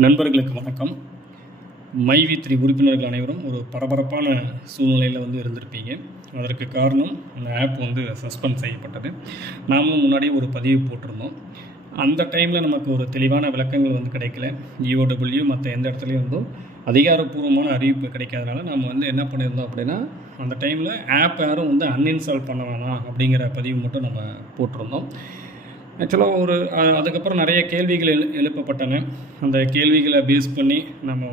நண்பர்களுக்கு வணக்கம். மைவி3 உறுப்பினர்கள் அனைவரும் ஒரு பரபரப்பான சூழ்நிலையில் இருந்திருப்பீங்க. அதற்கு காரணம் அந்த ஆப் சஸ்பெண்ட் செய்யப்பட்டது. நாமளும் முன்னாடியே ஒரு பதிவு போட்டிருந்தோம். அந்த டைமில் நமக்கு ஒரு தெளிவான விளக்கங்கள் கிடைக்கல. EOW மற்ற எந்த இடத்துலையும் அதிகாரப்பூர்வமான அறிவிப்பு கிடைக்காதனால நம்ம என்ன பண்ணியிருந்தோம் அப்படின்னா, அந்த டைமில் ஆப் யாரும் அன்இன்ஸ்டால் பண்ண வேணாம் அப்படிங்கிற பதிவு மட்டும் நம்ம போட்டிருந்தோம். ஆக்சுவலாக அதுக்கப்புறம் நிறைய கேள்விகள் எழுப்பப்பட்டன. அந்த கேள்விகளை பேஸ் பண்ணி நம்ம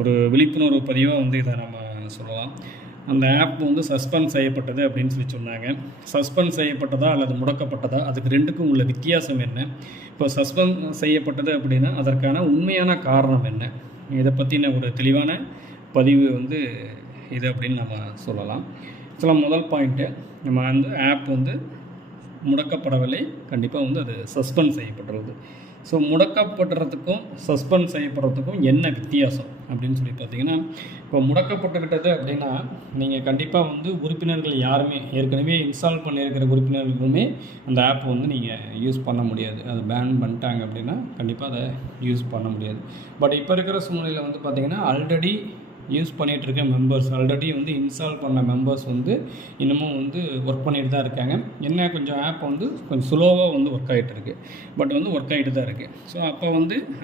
ஒரு விழிப்புணர்வு பதிவாக இதை நம்ம சொல்லலாம். அந்த ஆப் சஸ்பெண்ட் செய்யப்பட்டது அப்படின்னு சொன்னாங்க. சஸ்பெண்ட் செய்யப்பட்டதா அல்லது முடக்கப்பட்டதா, அதுக்கு ரெண்டுக்கும் உள்ள வித்தியாசம் என்ன? இப்போ சஸ்பெண்ட் செய்யப்பட்டது அப்படின்னா அதற்கான உண்மையான காரணம் என்ன? இதை பற்றின ஒரு தெளிவான பதிவு இது அப்படின்னு நம்ம சொல்லலாம். ஆக்சுவலாக முதல் பாயிண்ட்டு, நம்ம ஆப் முடக்கப்படவில்லை. கண்டிப்பாக அது சஸ்பெண்ட் செய்யப்பட்டுள்ளது. ஸோ முடக்கப்படுறதுக்கும் சஸ்பெண்ட் செய்யப்படுறதுக்கும் என்ன வித்தியாசம் அப்படின்னு பார்த்தீங்கன்னா, இப்போ முடக்கப்பட்டுக்கிட்டது அப்படின்னா நீங்கள் கண்டிப்பாக உறுப்பினர்கள் யாருமே ஏற்கனவே இன்ஸ்டால் பண்ணியிருக்கிற உறுப்பினர்களுமே அந்த ஆப் நீங்கள் யூஸ் பண்ண முடியாது. அது பேன் பண்ணிட்டாங்க அப்படின்னா கண்டிப்பாக அதை யூஸ் பண்ண முடியாது. பட் இப்போ இருக்கிற சூழ்நிலையில் பார்த்தீங்கன்னா ஆல்ரெடி யூஸ் பண்ணிகிட்ருக்க மெம்பர்ஸ், ஆல்ரெடி இன்ஸ்டால் பண்ண மெம்பர்ஸ் இன்னமும் ஒர்க் பண்ணிட்டு தான் இருக்காங்க. என்ன கொஞ்சம் ஆப் கொஞ்சம் ஸ்லோவாக ஒர்க் ஆகிட்டு இருக்குது. பட் ஒர்க் ஆகிட்டு தான் இருக்குது. ஸோ அப்போ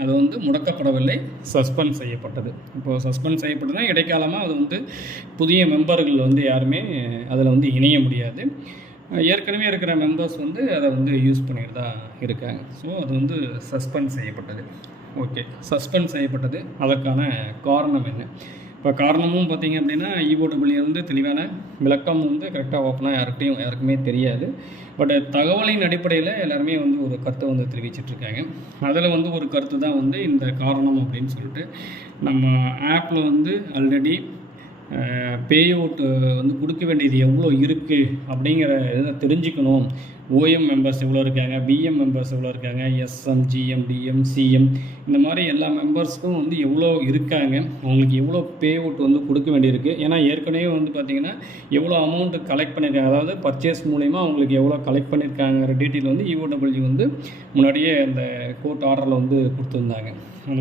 அது முடக்கப்படவில்லை, சஸ்பெண்ட் செய்யப்பட்டது. இப்போது சஸ்பெண்ட் செய்யப்பட்டதுன்னா இடைக்காலமாக அது புதிய மெம்பர்கள் யாருமே அதில் இணைய முடியாது. ஏற்கனவே இருக்கிற மெம்பர்ஸ் அதை யூஸ் பண்ணிட்டு தான் இருக்காங்க. ஸோ அது சஸ்பெண்ட் செய்யப்பட்டது. ஓகே, சஸ்பெண்ட் செய்யப்பட்டது. அதற்கான காரணம் என்ன? இப்போ காரணமும் பார்த்திங்க அப்படின்னா EOW தெளிவான விளக்கம் கரெக்டாக ஓப்பனாக யாருக்குமே தெரியாது. பட் தகவலின் அடிப்படையில் எல்லாருமே ஒரு கருத்தை தெரிவிச்சிட்ருக்காங்க. அதில் ஒரு கருத்து தான் இந்த காரணம் அப்படின்னு சொல்லிட்டு, நம்ம ஆப்பில் ஆல்ரெடி பே அவுட் கொடுக்க வேண்டியது எவ்வளோ இருக்குது அப்படிங்கிற இதை தெரிஞ்சுக்கணும். OM மெம்பர்ஸ் எவ்வளோ இருக்காங்க, BM மெம்பர்ஸ் எவ்வளோ இருக்காங்க, SM, GM, DM, CM இந்த மாதிரி எல்லா மெம்பர்ஸ்க்கும் எவ்வளோ இருக்காங்க, அவங்களுக்கு எவ்வளோ பே அவுட் கொடுக்க வேண்டியிருக்கு. ஏன்னா ஏற்கனவே பார்த்திங்கன்னா எவ்வளோ அமௌண்ட்டு கலெக்ட் பண்ணியிருக்காங்க, அதாவது பர்ச்சேஸ் மூலிமா அவங்களுக்கு எவ்வளோ கலெக்ட் பண்ணியிருக்காங்கிற டீட்டெயில் EOW முன்னாடியே அந்த கோர்ட் ஆர்டரில் கொடுத்துருந்தாங்க.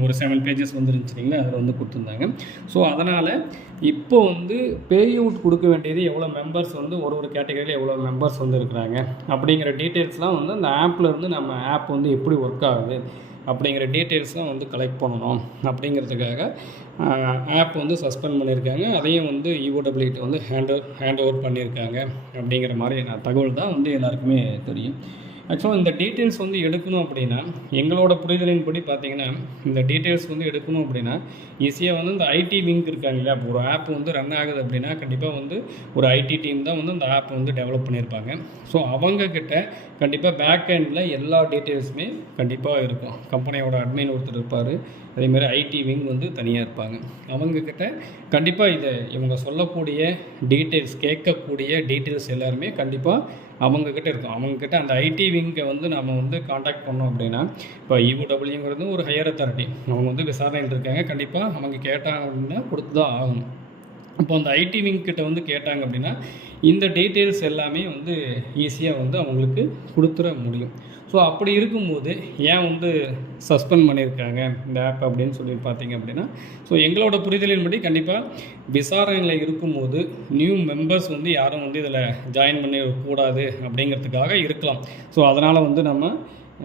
ஒரு 7 பேஜஸ் இருந்துச்சுங்களா, அதில் கொடுத்துருந்தாங்க. ஸோ அதனால் இப்போ பே அவுட் கொடுக்க வேண்டியது எவ்வளோ மெம்பர்ஸ் ஒரு கேட்டகரியில் எவ்வளோ மெம்பர்ஸ் இருக்கிறாங்க அப்படிங்கிற டீட்டெயில்ஸ்லாம் அந்த ஆப்பில் நம்ம ஆப் எப்படி ஒர்க் ஆகுது அப்படிங்கிற டீட்டெயில்ஸ்லாம் கலெக்ட் பண்ணணும். அப்படிங்கிறதுக்காக ஆப் சஸ்பெண்ட் பண்ணியிருக்காங்க. அதையும் EOW ஹேண்ட் ஓவர் பண்ணியிருக்காங்க அப்படிங்கிற மாதிரி தகவல் தான் எல்லாருக்குமே தெரியும். ஆக்சுவலாக இந்த டீட்டெயில்ஸ் எடுக்கணும் அப்படின்னா, எங்களோட புரிதலின்படி பார்த்திங்கன்னா இந்த டீட்டெயில்ஸ் எடுக்கணும் அப்படின்னா ஈஸியாக இந்த ஐடி விங்க் இருக்காங்க இல்லையா. ஒரு ஆப் ரன் ஆகுது அப்படின்னா கண்டிப்பாக ஒரு ஐடி டீம் தான் அந்த ஆப் டெவலப் பண்ணியிருப்பாங்க. ஸோ அவங்கக்கிட்ட கண்டிப்பாக பேக் எண்டில் எல்லா டீட்டெயில்ஸுமே கண்டிப்பாக இருக்கும். கம்பெனியோட அட்மின் ஒருத்தர் இருப்பார், அதேமாதிரி ஐடி விங் தனியாக இருப்பாங்க. அவங்கக்கிட்ட கண்டிப்பாக இவங்க சொல்லக்கூடிய டீட்டெயில்ஸ், கேட்கக்கூடிய டீட்டெயில்ஸ் எல்லாருமே கண்டிப்பாக அவங்கக்கிட்ட இருக்கும். அவங்கக்கிட்ட அந்த ஐடி விங்கை நம்ம காண்டாக்ட் பண்ணோம் அப்படின்னா, இப்போ EOWங்கிறது ஒரு ஹையர் அத்தாரிட்டி, அவங்க விசாரணையில் இருக்காங்க. கண்டிப்பாக அவங்க கேட்டாங்க அப்படின்னா கொடுத்து தான் ஆகணும். இப்போ அந்த ஐடி விங் கிட்ட கேட்டாங்க அப்படின்னா இந்த டீட்டெயில்ஸ் எல்லாமே ஈஸியாக அவங்களுக்கு கொடுத்துட முடியும். ஸோ அப்படி இருக்கும்போது ஏன் சஸ்பெண்ட் பண்ணியிருக்காங்க இந்த ஆப் அப்படின்னு சொல்லி பார்த்தீங்க அப்படின்னா, ஸோ எங்களோட புரிதலின்படி கண்டிப்பாக விசாரணையில் இருக்கும்போது நியூ மெம்பர்ஸ் யாரும் இதில் ஜாயின் பண்ணிடக்கூடாது அப்படிங்கிறதுக்காக இருக்கலாம். ஸோ அதனால் நம்ம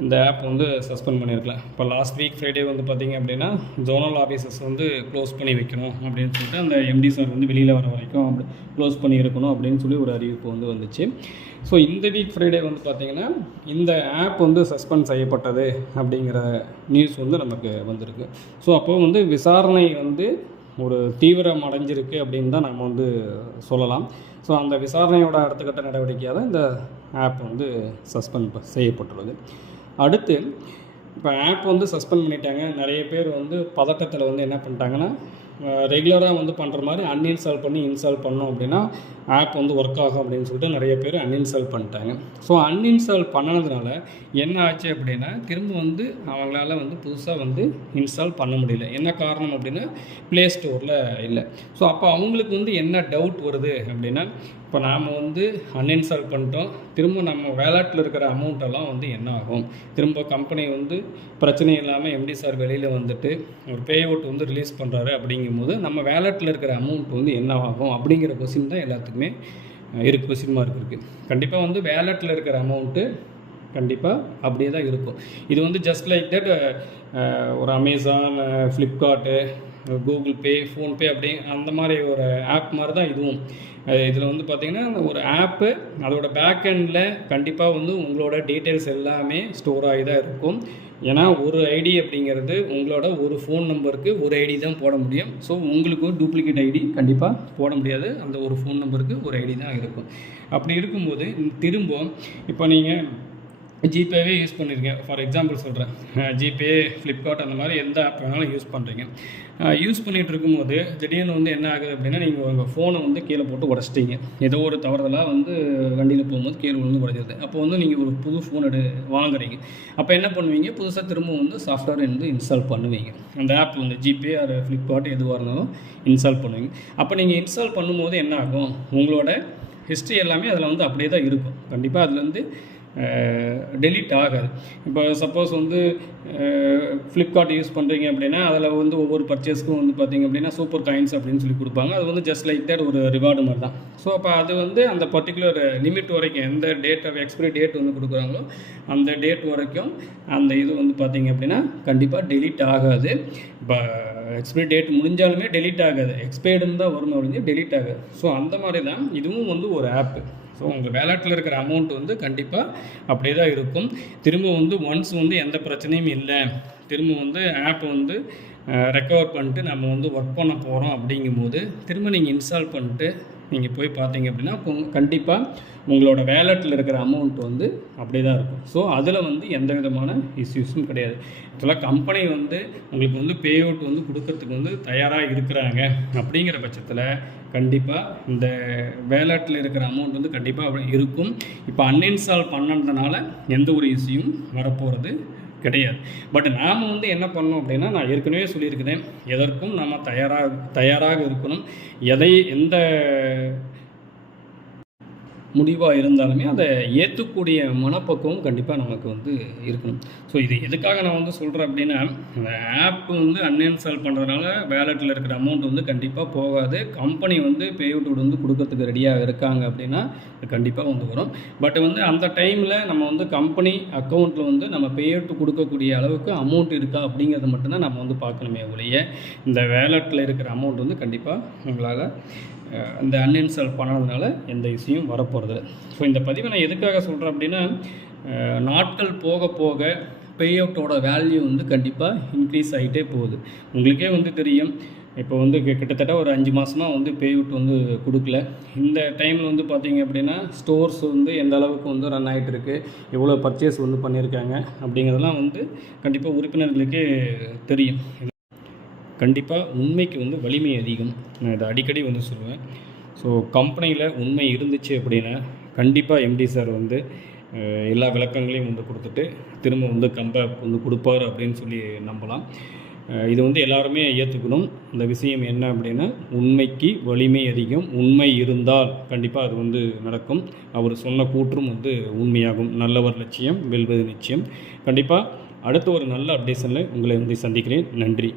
இந்த ஆப் சஸ்பெண்ட் பண்ணியிருக்கலாம். இப்போ லாஸ்ட் வீக் ஃப்ரைடே பார்த்திங்க அப்படின்னா ஜோனல் ஆஃபீஸஸ் க்ளோஸ் பண்ணி வைக்கணும் அப்படின்னு சொல்லிட்டு அந்த MD சார் வெளியில் வர வரைக்கும் அப்படி க்ளோஸ் பண்ணி இருக்கணும் அப்படின்னு சொல்லி ஒரு அறிவிப்பு வந்துச்சு. ஸோ இந்த வீக் ஃப்ரைடே பார்த்திங்கன்னா இந்த ஆப் சஸ்பெண்ட் செய்யப்பட்டது அப்படிங்கிற நியூஸ் நமக்கு வந்திருக்கு. ஸோ அப்போது விசாரணை ஒரு தீவிரம் அடைஞ்சிருக்கு அப்படின்னு தான் நம்ம சொல்லலாம். ஸோ அந்த விசாரணையோட அடுத்த கட்ட நடவடிக்கையாக தான் இந்த ஆப் சஸ்பெண்ட் செய்யப்பட்டுள்ளது. அடுத்து இப்போ ஆப் சஸ்பெண்ட் பண்ணிட்டாங்க. நிறைய பேர் பதட்டத்தில் என்ன பண்ணிட்டாங்கன்னா, ரெகுலராக பண்ணுற மாதிரி அன்இன்ஸ்டால் பண்ணி இன்ஸ்டால் பண்ணோம் அப்படின்னா ஆப் ஒர்க் ஆகும் அப்படின்னு சொல்லிட்டு நிறைய பேர் அன்இன்ஸ்டால் பண்ணிட்டாங்க. ஸோ அன்இன்ஸ்டால் பண்ணதுனால என்ன ஆச்சு அப்படின்னா திரும்ப அவங்களால புதுசாக இன்ஸ்டால் பண்ண முடியல. என்ன காரணம் அப்படின்னா ப்ளே ஸ்டோரில் இல்லை. ஸோ அப்போ அவங்களுக்கு என்ன டவுட் வருது அப்படின்னா, இப்போ நாம் வந்து அன்இன்ஸ்டால் பண்ணிட்டோம். திரும்ப நம்ம வேலெட்டில் இருக்கிற அமௌண்ட்டெல்லாம் வந்து என்ன ஆகும்? திரும்ப கம்பெனி வந்து பிரச்சனை இல்லாமல் எம்டி சார் வெளியில் வந்துட்டு ஒரு பே அவுட் வந்து ரிலீஸ் பண்ணுறாரு அப்படிங்கும்போது நம்ம வேலெட்டில் இருக்கிற அமௌண்ட் வந்து என்ன ஆகும் அப்படிங்கிற கொஸ்டின் தான் எல்லாத்துக்குமே கொஸ்டின் மார்க் இருக்குது. கண்டிப்பாக வந்து வேலெட்டில் இருக்கிற அமௌண்ட்டு கண்டிப்பாக அப்படியே தான் இருக்கும். இது வந்து ஜஸ்ட் லைக் தட் ஒரு Amazon, Flipkart, Google Pay, PhonePe அப்படி அந்த மாதிரி ஒரு ஆப் மாதிரி தான் இதுவும். இதில் வந்து பார்த்திங்கன்னா ஒரு ஆப்பு, அதோட பேக் எண்டில் கண்டிப்பாக வந்து உங்களோட டீட்டெயில்ஸ் எல்லாமே ஸ்டோர் ஆகி தான் இருக்கும். ஏன்னா ஒரு ஐடி அப்படிங்கிறது உங்களோட ஒரு ஃபோன் நம்பருக்கு ஒரு ஐடி தான் போட முடியும். ஸோ உங்களுக்கு ஒரு டூப்ளிகேட் ஐடி கண்டிப்பாக போட முடியாது. அந்த ஒரு ஃபோன் நம்பருக்கு ஒரு ஐடி தான் இருக்கும். அப்படி இருக்கும்போது திரும்ப இப்போ நீங்கள் ஜிபேவே யூஸ் பண்ணியிருக்கேன், ஃபார் எக்ஸாம்பிள் சொல்கிறேன். ஜிபே, ஃப்ளிப்கார்ட் அந்த மாதிரி எந்த ஆப் வேணாலும் யூஸ் பண்ணுறீங்க. யூஸ் பண்ணிகிட்டு இருக்கும்போது திடீர்னு வந்து என்ன ஆகுது அப்படின்னா, நீங்கள் உங்கள் ஃபோனை வந்து கீழே போட்டு உடச்சிட்டீங்க. ஏதோ ஒரு தவறுதலாக வந்து வண்டியில் போகும்போது கீழே விழுந்து உடைஞ்சிருது. அப்போ வந்து நீங்கள் ஒரு புது ஃபோன் வாங்குறீங்க. அப்போ என்ன பண்ணுவீங்க? புதுசாக திரும்ப வந்து சாஃப்ட்வேர் வந்து இன்ஸ்டால் பண்ணுவீங்க. அந்த ஆப் வந்து ஜிபே ஆர் ஃப்ளிப்கார்ட் எதுவாக இருந்தாலும் இன்ஸ்டால் பண்ணுவீங்க. அப்போ நீங்கள் இன்ஸ்டால் பண்ணும்போது என்ன ஆகும்? உங்களோட ஹிஸ்ட்ரி எல்லாமே அதில் வந்து அப்படியே தான் இருக்கும். கண்டிப்பாக அதில் வந்து டெலீட் ஆகாது. இப்போ சப்போஸ் வந்து ஃப்ளிப்கார்ட் யூஸ் பண்ணுறீங்க அப்படின்னா அதில் வந்து ஒவ்வொரு பர்ச்சேஸ்க்கும் வந்து பார்த்திங்க அப்படின்னா சூப்பர் காயின்ஸ் அப்படின்னு சொல்லி கொடுப்பாங்க. அது வந்து ஜஸ்ட் லைக் தட் ஒரு ரிவார்டு மாதிரி தான். ஸோ அப்போ அது வந்து அந்த பர்டிகுலர் லிமிட் வரைக்கும், எந்த டேட் எக்ஸ்பிரி டேட் வந்து கொடுக்குறாங்களோ அந்த டேட் வரைக்கும் அந்த இது வந்து பார்த்திங்க அப்படின்னா கண்டிப்பாக டெலீட் ஆகாது. இப்போ எக்ஸ்பிரி டேட் முடிஞ்சாலுமே டெலீட் ஆகாது, எக்ஸ்பைர்டுன்னு தான் வரும் ஒழிஞ்சு டெலீட் ஆகாது. ஸோ அந்த மாதிரி தான் இதுவும் வந்து ஒரு ஆப்பு. ஸோ உங்கள் வேலெட்டில் இருக்கிற அமௌண்ட் வந்து கண்டிப்பாக அப்படியே தான் இருக்கும். திரும்ப வந்து ஒன்ஸ் வந்து எந்த பிரச்சனையும் இல்லை, திரும்ப வந்து ஆப்பை வந்து ரெக்கவர் பண்ணிட்டு நம்ம வந்து ஒர்க் பண்ண போகிறோம் அப்படிங்கும்போது திரும்ப நீங்கள் இன்ஸ்டால் பண்ணிட்டு நீங்கள் போய் பார்த்தீங்க அப்படின்னா கண்டிப்பாக உங்களோட வேலெட்டில் இருக்கிற அமௌண்ட் வந்து அப்படியே தான் இருக்கும். ஸோ அதில் வந்து எந்த விதமான இஷ்யூஸும் கிடையாது. ஆக்சுவலாக கம்பெனி வந்து உங்களுக்கு வந்து பே அவுட் வந்து கொடுக்கறதுக்கு வந்து தயாராக இருக்கிறாங்க. அப்படிங்கிற பட்சத்தில் கண்டிப்பாக இந்த வேலெட்டில் இருக்கிற அமௌண்ட் வந்து கண்டிப்பாக இருக்கும். இப்போ அன்இன்ஸ்டால் பண்ணதுனால எந்த ஒரு இஷ்யூவும் வரப்போகிறது கிடையாது. பட் நாம் வந்து என்ன பண்ணோம் அப்படின்னா, நான் ஏற்கனவே சொல்லியிருக்கிறேன், எதற்கும் நம்ம தயாராக இருக்கணும். எந்த முடிவாக இருந்தாலுமே அதை ஏற்றக்கூடிய மனப்பக்குவம் கண்டிப்பாக நமக்கு வந்து இருக்கணும். ஸோ இது எதுக்காக நான் வந்து சொல்கிறேன் அப்படின்னா, அந்த ஆப் வந்து அன்இன்ஸ்டால் பண்ணுறதுனால வேலெட்டில் இருக்கிற அமௌண்ட் வந்து கண்டிப்பாக போகாது. கம்பெனி வந்து பே அவுட் வந்து கொடுக்கறதுக்கு ரெடியாக இருக்காங்க அப்படின்னா கண்டிப்பாக வந்து வரும். பட் வந்து அந்த டைமில் நம்ம வந்து கம்பெனி அக்கௌண்ட்டில் வந்து நம்ம பே அவுட் கொடுக்கக்கூடிய அளவுக்கு அமௌண்ட் இருக்கா அப்படிங்கிறத மட்டும்தான் நம்ம வந்து பார்க்கணுமே ஒழிய, இந்த வேலெட்டில் இருக்கிற அமௌண்ட் வந்து கண்டிப்பாக உங்களால் இந்த அன்இன்ஸ்டால் பண்ணதுனால எந்த இஷ்யூவும் வரப்போகிறது. ஸோ இந்த பதிவை நான் எதுக்காக சொல்கிறேன் அப்படின்னா, நாட்கள் போக போக பே அவுட்டோட வேல்யூ வந்து கண்டிப்பாக இன்க்ரீஸ் ஆகிட்டே போகுது. உங்களுக்கே வந்து தெரியும், இப்போ வந்து கிட்டத்தட்ட ஒரு 5 மாதமாக வந்து பே அவுட் வந்து கொடுக்கல. இந்த டைமில் வந்து பார்த்திங்க அப்படின்னா ஸ்டோர்ஸ் வந்து எந்த அளவுக்கு வந்து ரன் ஆகிட்டு இருக்குது, எவ்வளோ பர்ச்சேஸ் வந்து பண்ணியிருக்காங்க அப்படிங்கிறதெல்லாம் வந்து கண்டிப்பாக உறுப்பினர்களுக்கே தெரியும். கண்டிப்பாக உண்மைக்கு வந்து வலிமை அதிகம். நான் இதை அடிக்கடி வந்து சொல்லுவேன். ஸோ கம்பெனியில் உண்மை இருந்துச்சு அப்படின்னா கண்டிப்பாக எம்டி சார் வந்து எல்லா விளக்கங்களையும் வந்து கொடுத்துட்டு திரும்ப வந்து கம்பேக் வந்து கொடுப்பார் அப்படின்னு சொல்லி நம்பலாம். இது வந்து எல்லாருமே ஏற்றுக்கணும். இந்த விஷயம் என்ன அப்படின்னா, உண்மைக்கு வலிமை அதிகம். உண்மை இருந்தால் கண்டிப்பாக அது வந்து நடக்கும். அவர் சொன்ன கூற்றும் வந்து உண்மையாகும். நல்லவர் லட்சியம் வெல்வது நிச்சயம். கண்டிப்பாக அடுத்த ஒரு நல்ல அப்டேஷனில் உங்களை வந்து சந்திக்கிறேன். நன்றி.